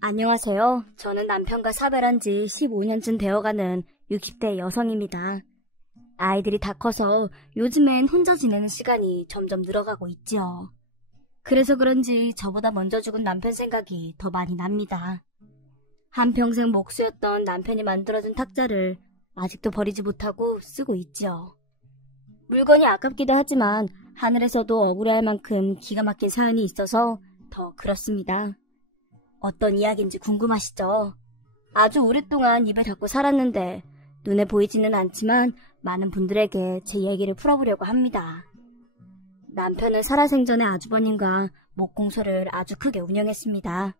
안녕하세요. 저는 남편과 사별한 지 15년쯤 되어가는 60대 여성입니다. 아이들이 다 커서 요즘엔 혼자 지내는 시간이 점점 늘어가고 있지요. 그래서 그런지 저보다 먼저 죽은 남편 생각이 더 많이 납니다. 한평생 목수였던 남편이 만들어준 탁자를 아직도 버리지 못하고 쓰고 있지요. 물건이 아깝기도 하지만 하늘에서도 억울해할 만큼 기가 막힌 사연이 있어서 더 그렇습니다. 어떤 이야기인지 궁금하시죠? 아주 오랫동안 입에 닫고 살았는데 눈에 보이지는 않지만 많은 분들에게 제 얘기를 풀어보려고 합니다. 남편은 살아생전에 아주버님과 목공소를 아주 크게 운영했습니다.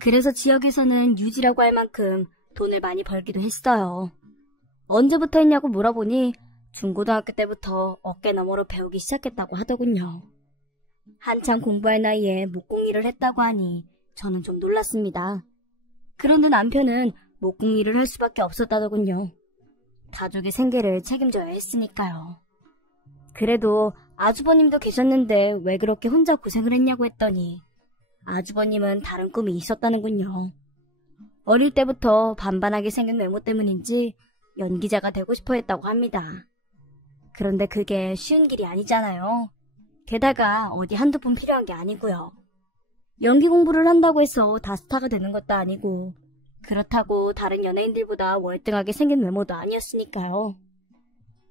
그래서 지역에서는 유지라고 할 만큼 돈을 많이 벌기도 했어요. 언제부터 했냐고 물어보니 중고등학교 때부터 어깨너머로 배우기 시작했다고 하더군요. 한창 공부할 나이에 목공일을 했다고 하니 저는 좀 놀랐습니다. 그런데 남편은 목공일을 할 수밖에 없었다더군요. 가족의 생계를 책임져야 했으니까요. 그래도 아주버님도 계셨는데 왜 그렇게 혼자 고생을 했냐고 했더니 아주버님은 다른 꿈이 있었다는군요. 어릴 때부터 반반하게 생긴 외모 때문인지 연기자가 되고 싶어 했다고 합니다. 그런데 그게 쉬운 길이 아니잖아요. 게다가 어디 한두 푼 필요한 게 아니고요. 연기 공부를 한다고 해서 다 스타가 되는 것도 아니고 그렇다고 다른 연예인들보다 월등하게 생긴 외모도 아니었으니까요.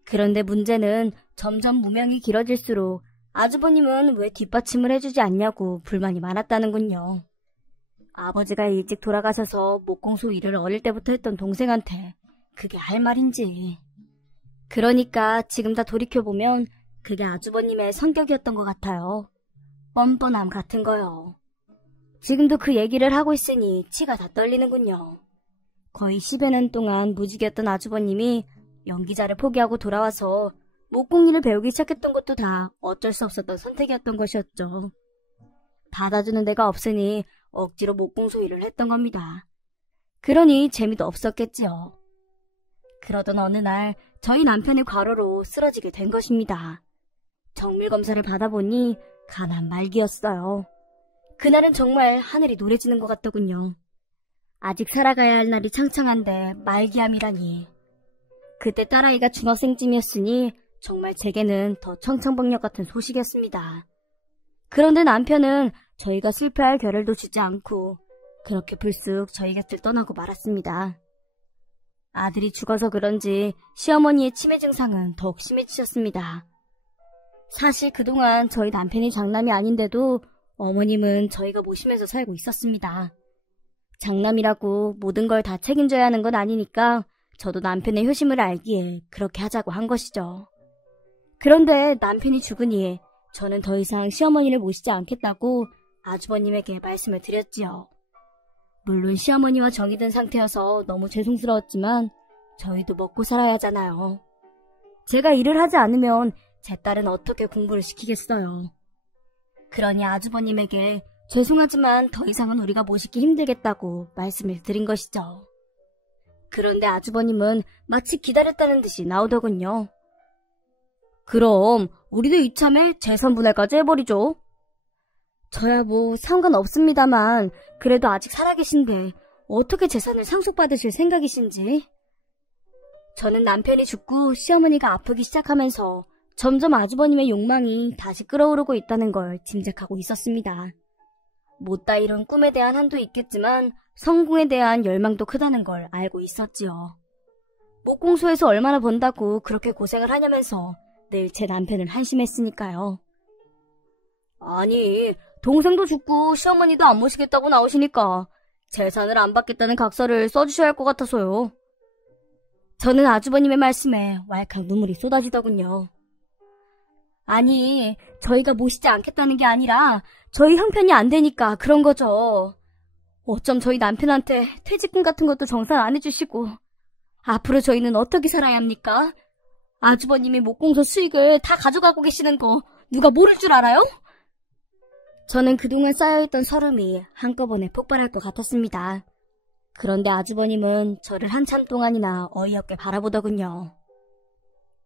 그런데 문제는 점점 무명이 길어질수록 아주버님은 왜 뒷받침을 해주지 않냐고 불만이 많았다는군요. 아버지가 일찍 돌아가셔서 목공소 일을 어릴 때부터 했던 동생한테 그게 할 말인지. 그러니까 지금 다 돌이켜보면 그게 아주버님의 성격이었던 것 같아요. 뻔뻔함 같은 거요. 지금도 그 얘기를 하고 있으니 치가 다 떨리는군요. 거의 10여 년 동안 무직이었던 아주버님이 연기자를 포기하고 돌아와서 목공일을 배우기 시작했던 것도 다 어쩔 수 없었던 선택이었던 것이었죠. 받아주는 데가 없으니 억지로 목공소 일을 했던 겁니다. 그러니 재미도 없었겠지요. 그러던 어느 날 저희 남편의 과로로 쓰러지게 된 것입니다. 정밀검사를 받아보니 간암 말기였어요. 그날은 정말 하늘이 노래지는 것 같더군요. 아직 살아가야 할 날이 창창한데 말기암이라니. 그때 딸아이가 중학생쯤이었으니 정말 제게는 더 청천벽력 같은 소식이었습니다. 그런데 남편은 저희가 실패할 겨를도 주지 않고 그렇게 불쑥 저희 곁을 떠나고 말았습니다. 아들이 죽어서 그런지 시어머니의 치매 증상은 더욱 심해지셨습니다. 사실 그동안 저희 남편이 장남이 아닌데도 어머님은 저희가 모시면서 살고 있었습니다. 장남이라고 모든 걸 다 책임져야 하는 건 아니니까 저도 남편의 효심을 알기에 그렇게 하자고 한 것이죠. 그런데 남편이 죽으니 저는 더 이상 시어머니를 모시지 않겠다고 아주버님에게 말씀을 드렸지요. 물론 시어머니와 정이 든 상태여서 너무 죄송스러웠지만 저희도 먹고 살아야 하잖아요. 제가 일을 하지 않으면 제 딸은 어떻게 공부를 시키겠어요. 그러니 아주버님에게 죄송하지만 더 이상은 우리가 모시기 힘들겠다고 말씀을 드린 것이죠. 그런데 아주버님은 마치 기다렸다는 듯이 나오더군요. 그럼 우리도 이참에 재산 분할까지 해버리죠. 저야 뭐 상관없습니다만 그래도 아직 살아계신데 어떻게 재산을 상속받으실 생각이신지. 저는 남편이 죽고 시어머니가 아프기 시작하면서 점점 아주버님의 욕망이 다시 끓어오르고 있다는 걸 짐작하고 있었습니다. 못다 이룬 꿈에 대한 한도 있겠지만 성공에 대한 열망도 크다는 걸 알고 있었지요. 목공소에서 얼마나 번다고 그렇게 고생을 하냐면서 늘 제 남편을 한심했으니까요. 아니, 동생도 죽고 시어머니도 안 모시겠다고 나오시니까 재산을 안 받겠다는 각서를 써주셔야 할 것 같아서요. 저는 아주버님의 말씀에 왈칵 눈물이 쏟아지더군요. 아니, 저희가 모시지 않겠다는 게 아니라 저희 형편이 안 되니까 그런 거죠. 어쩜 저희 남편한테 퇴직금 같은 것도 정산 안 해주시고 앞으로 저희는 어떻게 살아야 합니까? 아주버님이 목공소 수익을 다 가져가고 계시는 거 누가 모를 줄 알아요? 저는 그동안 쌓여있던 서름이 한꺼번에 폭발할 것 같았습니다. 그런데 아주버님은 저를 한참 동안이나 어이없게 바라보더군요.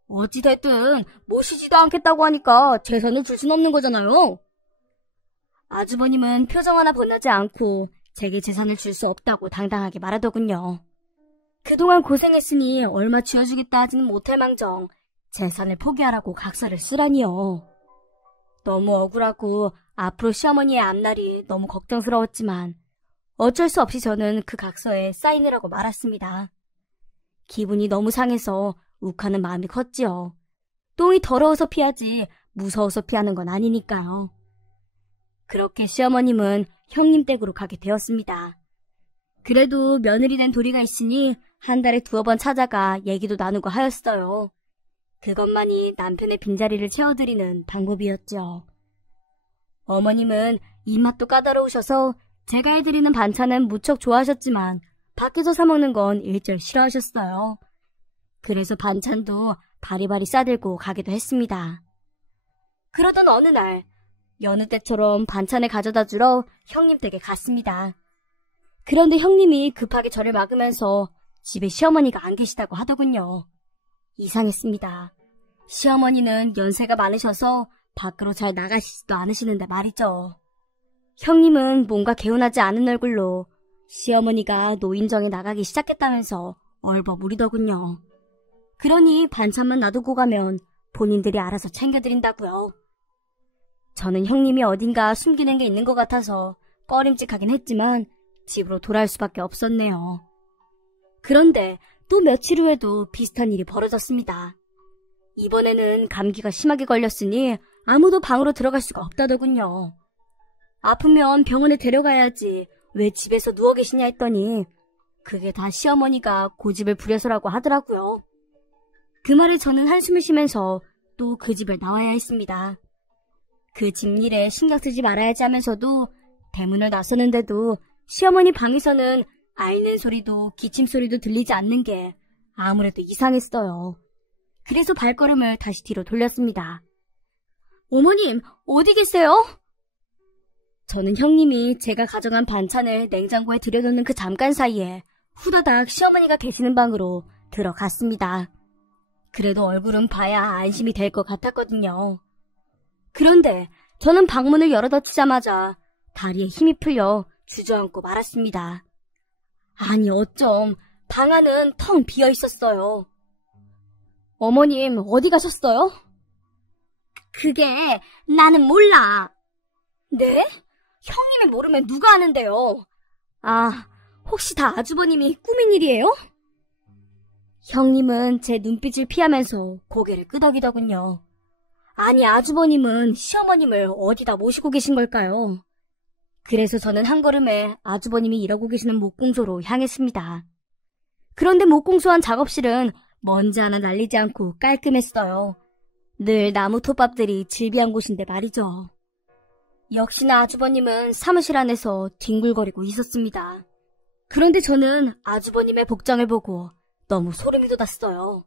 어찌됐든 모시지도 않겠다고 하니까 재산을 줄 순 없는 거잖아요. 아주버님은 표정 하나 변하지 않고 제게 재산을 줄 수 없다고 당당하게 말하더군요. 그동안 고생했으니 얼마 쥐어주겠다 하지는 못할 망정 재산을 포기하라고 각서를 쓰라니요. 너무 억울하고 앞으로 시어머니의 앞날이 너무 걱정스러웠지만 어쩔 수 없이 저는 그 각서에 사인을 하고 말았습니다. 기분이 너무 상해서 욱하는 마음이 컸지요. 똥이 더러워서 피하지 무서워서 피하는 건 아니니까요. 그렇게 시어머님은 형님 댁으로 가게 되었습니다. 그래도 며느리 된 도리가 있으니 한 달에 2번 찾아가 얘기도 나누고 하였어요. 그것만이 남편의 빈자리를 채워드리는 방법이었죠. 어머님은 입맛도 까다로우셔서 제가 해드리는 반찬은 무척 좋아하셨지만 밖에서 사 먹는 건 일절 싫어하셨어요. 그래서 반찬도 바리바리 싸들고 가기도 했습니다. 그러던 어느 날 여느 때처럼 반찬을 가져다 주러 형님 댁에 갔습니다. 그런데 형님이 급하게 저를 막으면서 집에 시어머니가 안 계시다고 하더군요. 이상했습니다. 시어머니는 연세가 많으셔서 밖으로 잘 나가시지도 않으시는데 말이죠. 형님은 뭔가 개운하지 않은 얼굴로 시어머니가 노인정에 나가기 시작했다면서 얼버무리더군요. 그러니 반찬만 놔두고 가면 본인들이 알아서 챙겨드린다고요. 저는 형님이 어딘가 숨기는 게 있는 것 같아서 꺼림칙하긴 했지만 집으로 돌아올 수밖에 없었네요. 그런데 또 며칠 후에도 비슷한 일이 벌어졌습니다. 이번에는 감기가 심하게 걸렸으니 아무도 방으로 들어갈 수가 없다더군요. 아프면 병원에 데려가야지 왜 집에서 누워 계시냐 했더니 그게 다 시어머니가 고집을 부려서라고 하더라고요. 그 말에 저는 한숨을 쉬면서 또 그 집을 나와야 했습니다. 그 집일에 신경 쓰지 말아야지 하면서도 대문을 나서는데도 시어머니 방에서는 앓는 소리도 기침 소리도 들리지 않는 게 아무래도 이상했어요. 그래서 발걸음을 다시 뒤로 돌렸습니다. 어머님, 어디 계세요? 저는 형님이 제가 가져간 반찬을 냉장고에 들여놓는 그 잠깐 사이에 후다닥 시어머니가 계시는 방으로 들어갔습니다. 그래도 얼굴은 봐야 안심이 될 것 같았거든요. 그런데 저는 방문을 열어닫자마자 다리에 힘이 풀려 주저앉고 말았습니다. 아니 어쩜 방 안은 텅 비어 있었어요. 어머님 어디 가셨어요? 그게 나는 몰라. 네? 형님이 모르면 누가 아는데요? 아, 혹시 다 아주버님이 꾸민 일이에요? 형님은 제 눈빛을 피하면서 고개를 끄덕이더군요. 아니 아주버님은 시어머님을 어디다 모시고 계신 걸까요? 그래서 저는 한 걸음에 아주버님이 일하고 계시는 목공소로 향했습니다. 그런데 목공소 안 작업실은 먼지 하나 날리지 않고 깔끔했어요. 늘 나무 톱밥들이 질비한 곳인데 말이죠. 역시나 아주버님은 사무실 안에서 뒹굴거리고 있었습니다. 그런데 저는 아주버님의 복장을 보고 너무 소름이 돋았어요.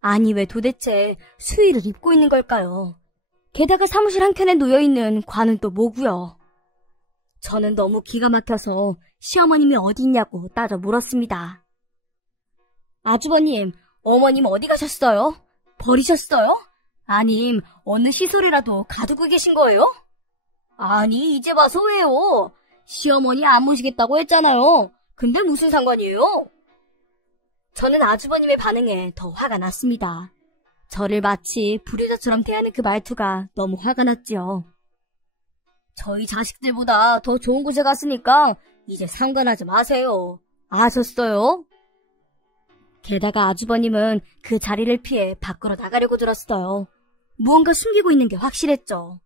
아니 왜 도대체 수의를 입고 있는 걸까요? 게다가 사무실 한켠에 놓여있는 관은 또 뭐고요? 저는 너무 기가 막혀서 시어머님이 어디 있냐고 따져 물었습니다. 아주버님, 어머님 어디 가셨어요? 버리셨어요? 아님 어느 시설이라도 가두고 계신 거예요? 아니 이제 와서 왜요? 시어머니 안 모시겠다고 했잖아요. 근데 무슨 상관이에요? 저는 아주버님의 반응에 더 화가 났습니다. 저를 마치 불효자처럼 대하는 그 말투가 너무 화가 났지요. 저희 자식들보다 더 좋은 곳에 갔으니까 이제 상관하지 마세요. 아셨어요? 게다가 아주버님은 그 자리를 피해 밖으로 나가려고 들었어요. 무언가 숨기고 있는 게 확실했죠.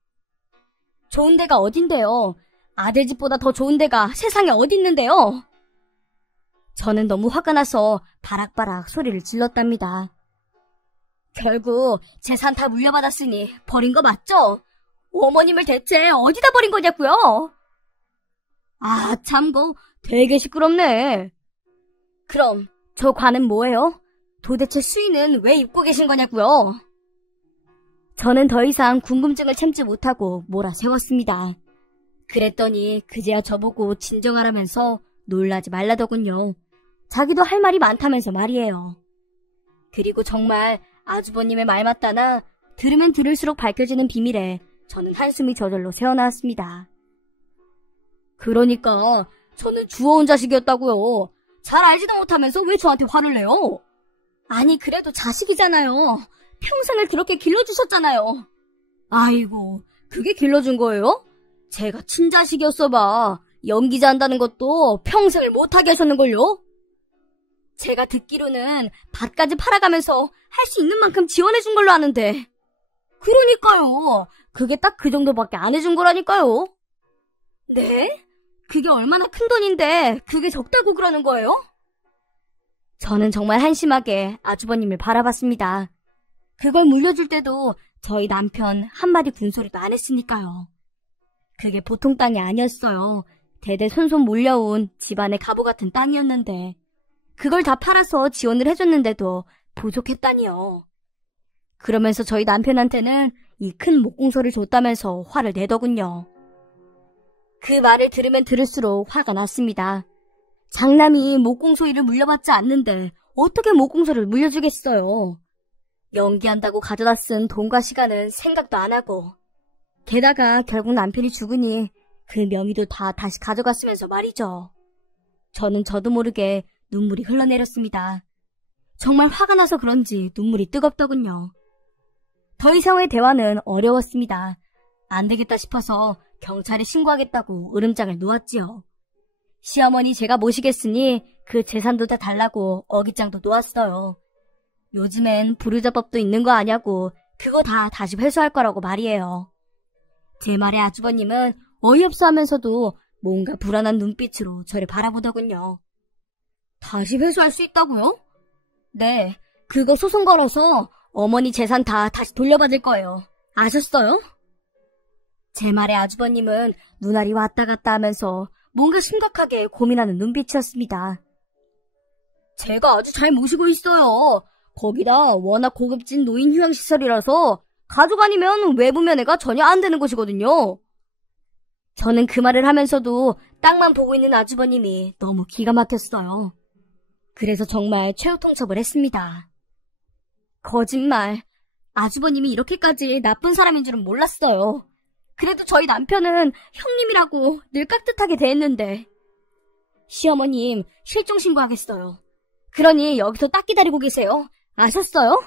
좋은 데가 어딘데요? 아들 집보다 더 좋은 데가 세상에 어디 있는데요? 저는 너무 화가 나서 바락바락 소리를 질렀답니다. 결국 재산 다 물려받았으니 버린 거 맞죠? 어머님을 대체 어디다 버린 거냐고요? 아, 참고 되게 시끄럽네. 그럼 저 관은 뭐예요? 도대체 수의는 왜 입고 계신 거냐고요? 저는 더 이상 궁금증을 참지 못하고 몰아세웠습니다. 그랬더니 그제야 저보고 진정하라면서 놀라지 말라더군요. 자기도 할 말이 많다면서 말이에요. 그리고 정말 아주버님의 말 맞다나 들으면 들을수록 밝혀지는 비밀에 저는 한숨이 저절로 새어나왔습니다. 그러니까 저는 주워온 자식이었다고요. 잘 알지도 못하면서 왜 저한테 화를 내요? 아니, 그래도 자식이잖아요. 평생을 그렇게 길러주셨잖아요. 아이고, 그게 길러준 거예요? 제가 친자식이었어 봐. 연기자 한다는 것도 평생을 못하게 하셨는걸요? 제가 듣기로는 밭까지 팔아가면서 할 수 있는 만큼 지원해준 걸로 아는데. 그러니까요. 그게 딱 그 정도밖에 안 해준 거라니까요. 네? 그게 얼마나 큰 돈인데 그게 적다고 그러는 거예요? 저는 정말 한심하게 아주버님을 바라봤습니다. 그걸 물려줄 때도 저희 남편 한마디 군소리도 안 했으니까요. 그게 보통 땅이 아니었어요. 대대손손 몰려온 집안의 가보 같은 땅이었는데 그걸 다 팔아서 지원을 해줬는데도 부족했다니요. 그러면서 저희 남편한테는 이 큰 목공소를 줬다면서 화를 내더군요. 그 말을 들으면 들을수록 화가 났습니다. 장남이 목공소일을 물려받지 않는데 어떻게 목공소를 물려주겠어요. 연기한다고 가져다 쓴 돈과 시간은 생각도 안 하고 게다가 결국 남편이 죽으니 그 명의도 다 다시 가져갔으면서 말이죠. 저는 저도 모르게 눈물이 흘러내렸습니다. 정말 화가 나서 그런지 눈물이 뜨겁더군요. 더 이상의 대화는 어려웠습니다. 안 되겠다 싶어서 경찰에 신고하겠다고 으름장을 놓았지요. 시어머니 제가 모시겠으니 그 재산도 다 달라고 어깃장도 놓았어요. 요즘엔 부르자법도 있는 거 아냐고 그거 다 다시 회수할 거라고 말이에요. 제 말에 아주버님은 어이없어 하면서도 뭔가 불안한 눈빛으로 저를 바라보더군요. 다시 회수할 수 있다고요? 네, 그거 소송 걸어서 어머니 재산 다 다시 돌려받을 거예요. 아셨어요? 제 말에 아주버님은 눈알이 왔다 갔다 하면서 뭔가 심각하게 고민하는 눈빛이었습니다. 제가 아주 잘 모시고 있어요. 거기다 워낙 고급진 노인 휴양시설이라서 가족 아니면 외부 면회가 전혀 안 되는 곳이거든요. 저는 그 말을 하면서도 땅만 보고 있는 아주버님이 너무 기가 막혔어요. 그래서 정말 최후 통첩을 했습니다. 거짓말. 아주버님이 이렇게까지 나쁜 사람인 줄은 몰랐어요. 그래도 저희 남편은 형님이라고 늘 깍듯하게 대했는데. 시어머님, 실종 신고하겠어요. 그러니 여기서 딱 기다리고 계세요. 아셨어요?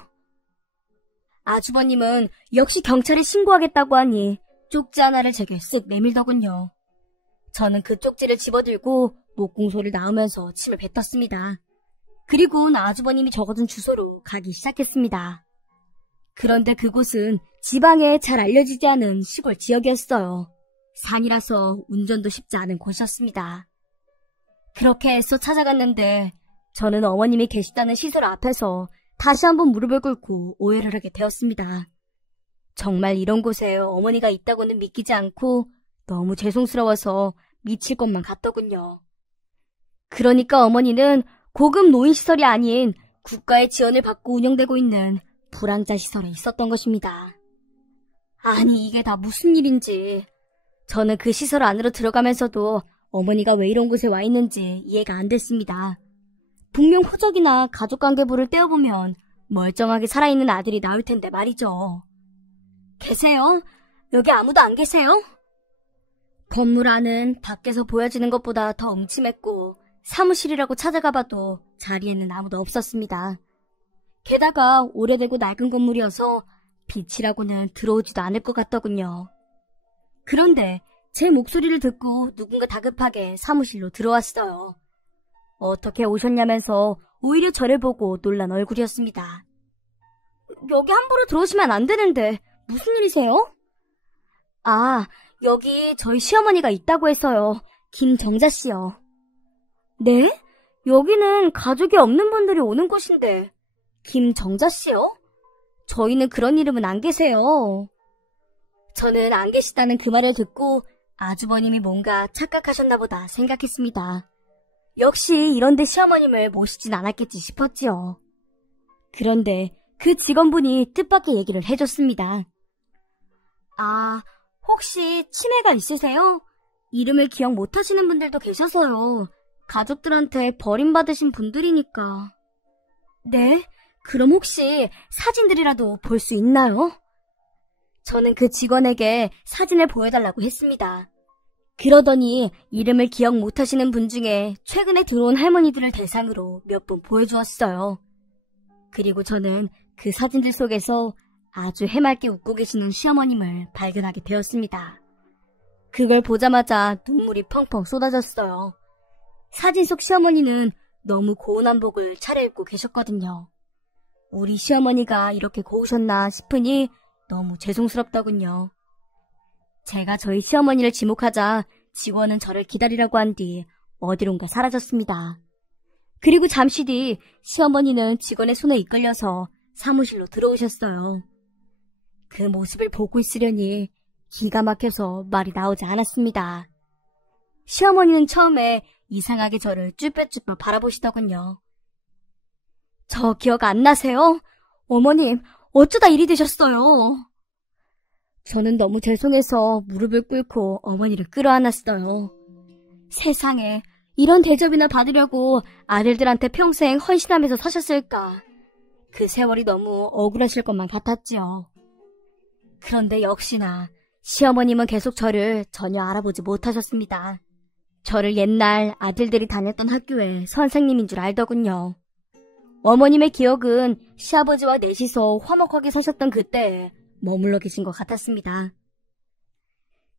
아주버님은 역시 경찰에 신고하겠다고 하니 쪽지 하나를 제게 쓱 내밀더군요. 저는 그 쪽지를 집어들고 목공소를 나오면서 침을 뱉었습니다. 그리고는 아주버님이 적어둔 주소로 가기 시작했습니다. 그런데 그곳은 지방에 잘 알려지지 않은 시골 지역이었어요. 산이라서 운전도 쉽지 않은 곳이었습니다. 그렇게 애써 찾아갔는데 저는 어머님이 계시다는 시설 앞에서 다시 한번 무릎을 꿇고 오해를 하게 되었습니다. 정말 이런 곳에 어머니가 있다고는 믿기지 않고 너무 죄송스러워서 미칠 것만 같더군요. 그러니까 어머니는 고급 노인시설이 아닌 국가의 지원을 받고 운영되고 있는 불황자 시설에 있었던 것입니다. 아니 이게 다 무슨 일인지. 저는 그 시설 안으로 들어가면서도 어머니가 왜 이런 곳에 와 있는지 이해가 안 됐습니다. 분명 호적이나 가족관계부를 떼어보면 멀쩡하게 살아있는 아들이 나올 텐데 말이죠. 계세요? 여기 아무도 안 계세요? 건물 안은 밖에서 보여지는 것보다 더 음침했고 사무실이라고 찾아가봐도 자리에는 아무도 없었습니다. 게다가 오래되고 낡은 건물이어서 빛이라고는 들어오지도 않을 것 같더군요. 그런데 제 목소리를 듣고 누군가 다급하게 사무실로 들어왔어요. 어떻게 오셨냐면서 오히려 저를 보고 놀란 얼굴이었습니다. 여기 함부로 들어오시면 안 되는데 무슨 일이세요? 아, 여기 저희 시어머니가 있다고 해서요. 김정자 씨요. 네? 여기는 가족이 없는 분들이 오는 곳인데 김정자 씨요? 저희는 그런 이름은 안 계세요. 저는 안 계시다는 그 말을 듣고 아주버님이 뭔가 착각하셨나 보다 생각했습니다. 역시 이런데 시어머님을 모시진 않았겠지 싶었지요. 그런데 그 직원분이 뜻밖의 얘기를 해줬습니다. 아, 혹시 치매가 있으세요? 이름을 기억 못하시는 분들도 계셔서요. 가족들한테 버림받으신 분들이니까. 네? 그럼 혹시 사진들이라도 볼 수 있나요? 저는 그 직원에게 사진을 보여달라고 했습니다. 그러더니 이름을 기억 못하시는 분 중에 최근에 들어온 할머니들을 대상으로 몇 분 보여주었어요. 그리고 저는 그 사진들 속에서 아주 해맑게 웃고 계시는 시어머님을 발견하게 되었습니다. 그걸 보자마자 눈물이 펑펑 쏟아졌어요. 사진 속 시어머니는 너무 고운 한복을 차려입고 계셨거든요. 우리 시어머니가 이렇게 고우셨나 싶으니 너무 죄송스럽더군요. 제가 저희 시어머니를 지목하자 직원은 저를 기다리라고 한 뒤 어디론가 사라졌습니다. 그리고 잠시 뒤 시어머니는 직원의 손에 이끌려서 사무실로 들어오셨어요. 그 모습을 보고 있으려니 기가 막혀서 말이 나오지 않았습니다. 시어머니는 처음에 이상하게 저를 쭈뼛쭈뼛 바라보시더군요. 저 기억 안 나세요? 어머님, 어쩌다 이리 되셨어요? 저는 너무 죄송해서 무릎을 꿇고 어머니를 끌어안았어요. 세상에, 이런 대접이나 받으려고 아들들한테 평생 헌신하면서 사셨을까. 그 세월이 너무 억울하실 것만 같았지요. 그런데 역시나 시어머님은 계속 저를 전혀 알아보지 못하셨습니다. 저를 옛날 아들들이 다녔던 학교의 선생님인 줄 알더군요. 어머님의 기억은 시아버지와 넷이서 화목하게 사셨던 그때에 머물러 계신 것 같았습니다.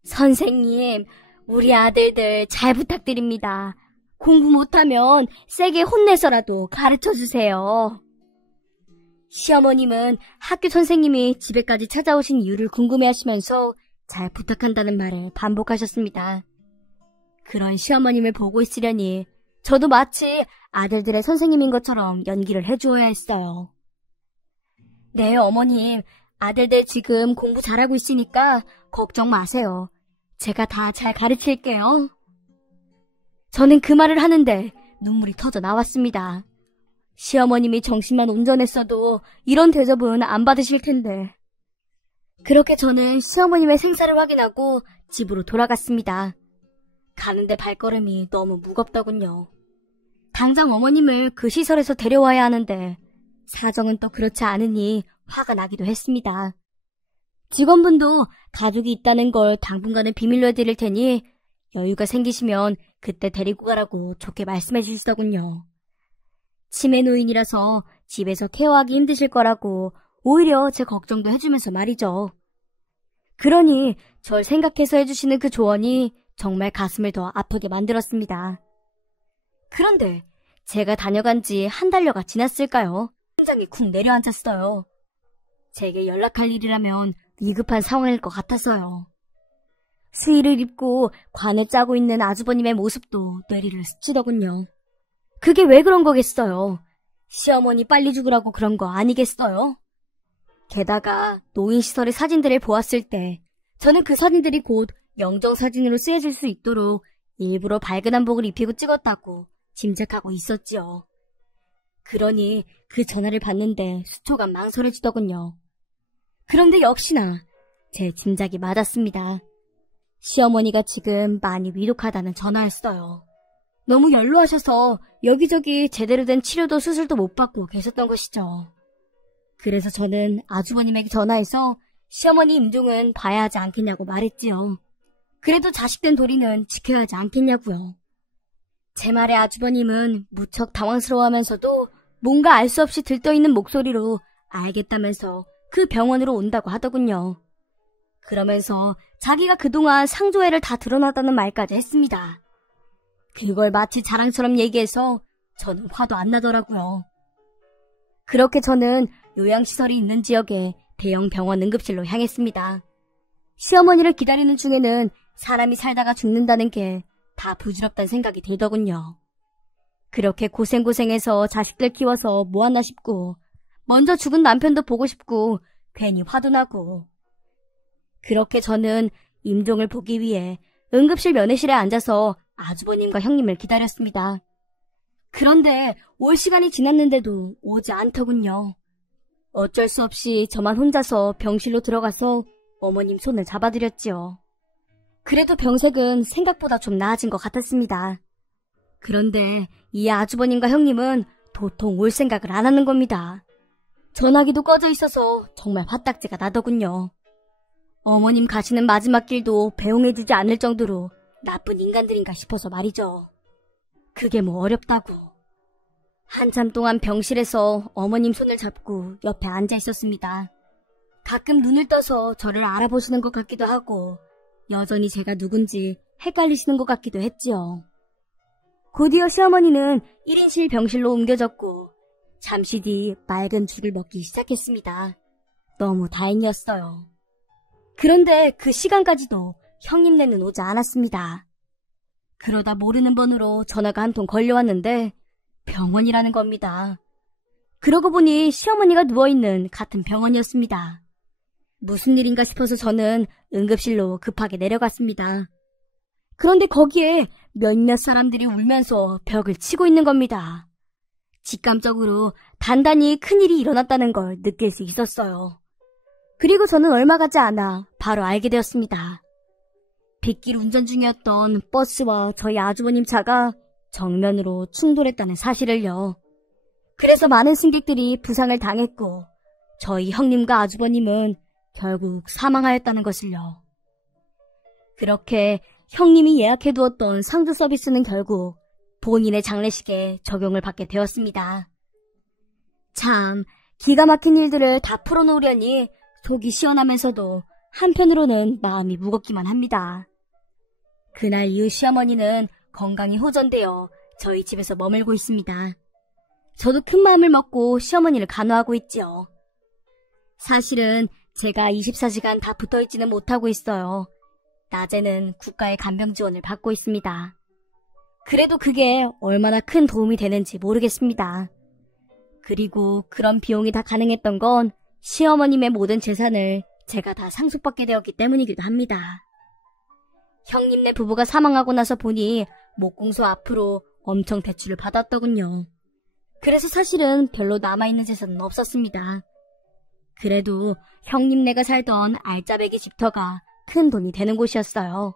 선생님, 우리 아들들 잘 부탁드립니다. 공부 못하면 세게 혼내서라도 가르쳐주세요. 시어머님은 학교 선생님이 집에까지 찾아오신 이유를 궁금해하시면서 잘 부탁한다는 말을 반복하셨습니다. 그런 시어머님을 보고 있으려니 저도 마치 아들들의 선생님인 것처럼 연기를 해주어야 했어요. 네, 어머님. 아들들 지금 공부 잘하고 있으니까 걱정 마세요. 제가 다 잘 가르칠게요. 저는 그 말을 하는데 눈물이 터져 나왔습니다. 시어머님이 정신만 온전했어도 이런 대접은 안 받으실 텐데. 그렇게 저는 시어머님의 생사를 확인하고 집으로 돌아갔습니다. 가는데 발걸음이 너무 무겁더군요. 당장 어머님을 그 시설에서 데려와야 하는데 사정은 또 그렇지 않으니 화가 나기도 했습니다. 직원분도 가족이 있다는 걸 당분간은 비밀로 해드릴 테니 여유가 생기시면 그때 데리고 가라고 좋게 말씀해 주시더군요. 치매 노인이라서 집에서 케어하기 힘드실 거라고 오히려 제 걱정도 해주면서 말이죠. 그러니 절 생각해서 해주시는 그 조언이 정말 가슴을 더 아프게 만들었습니다. 그런데 제가 다녀간 지 한 달여가 지났을까요? 심장이 쿵 내려앉았어요. 제게 연락할 일이라면 위급한 상황일 것 같아서요. 스의를 입고 관에 짜고 있는 아주버님의 모습도 뇌리를 스치더군요. 그게 왜 그런 거겠어요? 시어머니 빨리 죽으라고 그런 거 아니겠어요? 게다가 노인시설의 사진들을 보았을 때 저는 그 사진들이 곧 영정사진으로 쓰여질 수 있도록 일부러 밝은 한복을 입히고 찍었다고 짐작하고 있었지요. 그러니 그 전화를 받는데 수초간 망설여지더군요. 그런데 역시나 제 짐작이 맞았습니다. 시어머니가 지금 많이 위독하다는 전화였어요. 너무 연로하셔서 여기저기 제대로 된 치료도 수술도 못 받고 계셨던 것이죠. 그래서 저는 아주버님에게 전화해서 시어머니 임종은 봐야 하지 않겠냐고 말했지요. 그래도 자식된 도리는 지켜야 하지 않겠냐고요. 제 말에 아주버님은 무척 당황스러워하면서도 뭔가 알 수 없이 들떠있는 목소리로 알겠다면서 그 병원으로 온다고 하더군요. 그러면서 자기가 그동안 상조회를 다 드러났다는 말까지 했습니다. 그걸 마치 자랑처럼 얘기해서 저는 화도 안 나더라고요. 그렇게 저는 요양시설이 있는 지역의 대형 병원 응급실로 향했습니다. 시어머니를 기다리는 중에는 사람이 살다가 죽는다는 게 다 부질없다는 생각이 들더군요. 그렇게 고생고생해서 자식들 키워서 뭐하나 싶고 먼저 죽은 남편도 보고 싶고 괜히 화도 나고. 그렇게 저는 임종을 보기 위해 응급실 면회실에 앉아서 아주버님과 형님을 기다렸습니다. 그런데 올 시간이 지났는데도 오지 않더군요. 어쩔 수 없이 저만 혼자서 병실로 들어가서 어머님 손을 잡아드렸지요. 그래도 병색은 생각보다 좀 나아진 것 같았습니다. 그런데 이 아주버님과 형님은 도통 올 생각을 안 하는 겁니다. 전화기도 꺼져 있어서 정말 화딱지가 나더군요. 어머님 가시는 마지막 길도 배웅해주지 않을 정도로 나쁜 인간들인가 싶어서 말이죠. 그게 뭐 어렵다고. 한참 동안 병실에서 어머님 손을 잡고 옆에 앉아 있었습니다. 가끔 눈을 떠서 저를 알아보시는 것 같기도 하고 여전히 제가 누군지 헷갈리시는 것 같기도 했지요. 곧이어 시어머니는 1인실 병실로 옮겨졌고 잠시 뒤 맑은 죽을 먹기 시작했습니다. 너무 다행이었어요. 그런데 그 시간까지도 형님네는 오지 않았습니다. 그러다 모르는 번호로 전화가 한 통 걸려왔는데 병원이라는 겁니다. 그러고 보니 시어머니가 누워있는 같은 병원이었습니다. 무슨 일인가 싶어서 저는 응급실로 급하게 내려갔습니다. 그런데 거기에 몇몇 사람들이 울면서 벽을 치고 있는 겁니다. 직감적으로 단단히 큰일이 일어났다는 걸 느낄 수 있었어요. 그리고 저는 얼마 가지 않아 바로 알게 되었습니다. 빗길 운전 중이었던 버스와 저희 아주버님 차가 정면으로 충돌했다는 사실을요. 그래서 많은 승객들이 부상을 당했고 저희 형님과 아주버님은 결국 사망하였다는 것을요. 그렇게 형님이 예약해두었던 상주 서비스는 결국 본인의 장례식에 적용을 받게 되었습니다. 참, 기가 막힌 일들을 다 풀어놓으려니 속이 시원하면서도 한편으로는 마음이 무겁기만 합니다. 그날 이후 시어머니는 건강이 호전되어 저희 집에서 머물고 있습니다. 저도 큰 마음을 먹고 시어머니를 간호하고 있지요. 사실은 제가 24시간 다 붙어있지는 못하고 있어요. 낮에는 국가의 간병 지원을 받고 있습니다. 그래도 그게 얼마나 큰 도움이 되는지 모르겠습니다. 그리고 그런 비용이 다 가능했던 건 시어머님의 모든 재산을 제가 다 상속받게 되었기 때문이기도 합니다. 형님네 부부가 사망하고 나서 보니 목공소 앞으로 엄청 대출을 받았더군요. 그래서 사실은 별로 남아있는 재산은 없었습니다. 그래도 형님네가 살던 알짜배기 집터가 큰 돈이 되는 곳이었어요.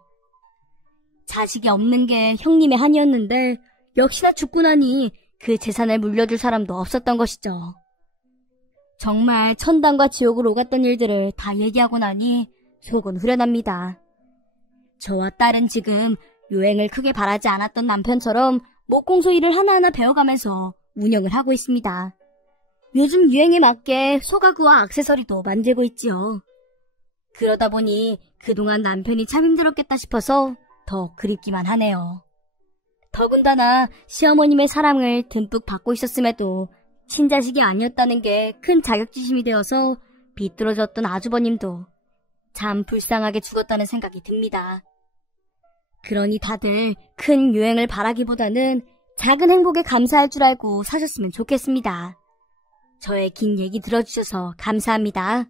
자식이 없는 게 형님의 한이었는데 역시나 죽고 나니 그 재산을 물려줄 사람도 없었던 것이죠. 정말 천당과 지옥을 오갔던 일들을 다 얘기하고 나니 속은 후련합니다. 저와 딸은 지금 유행을 크게 바라지 않았던 남편처럼 목공소 일을 하나하나 배워가면서 운영을 하고 있습니다. 요즘 유행에 맞게 소가구와 액세서리도 만들고 있지요. 그러다 보니 그동안 남편이 참 힘들었겠다 싶어서 더 그립기만 하네요. 더군다나 시어머님의 사랑을 듬뿍 받고 있었음에도 친자식이 아니었다는 게 큰 자격지심이 되어서 비뚤어졌던 아주버님도 참 불쌍하게 죽었다는 생각이 듭니다. 그러니 다들 큰 유행을 바라기보다는 작은 행복에 감사할 줄 알고 사셨으면 좋겠습니다. 저의 긴 얘기 들어주셔서 감사합니다.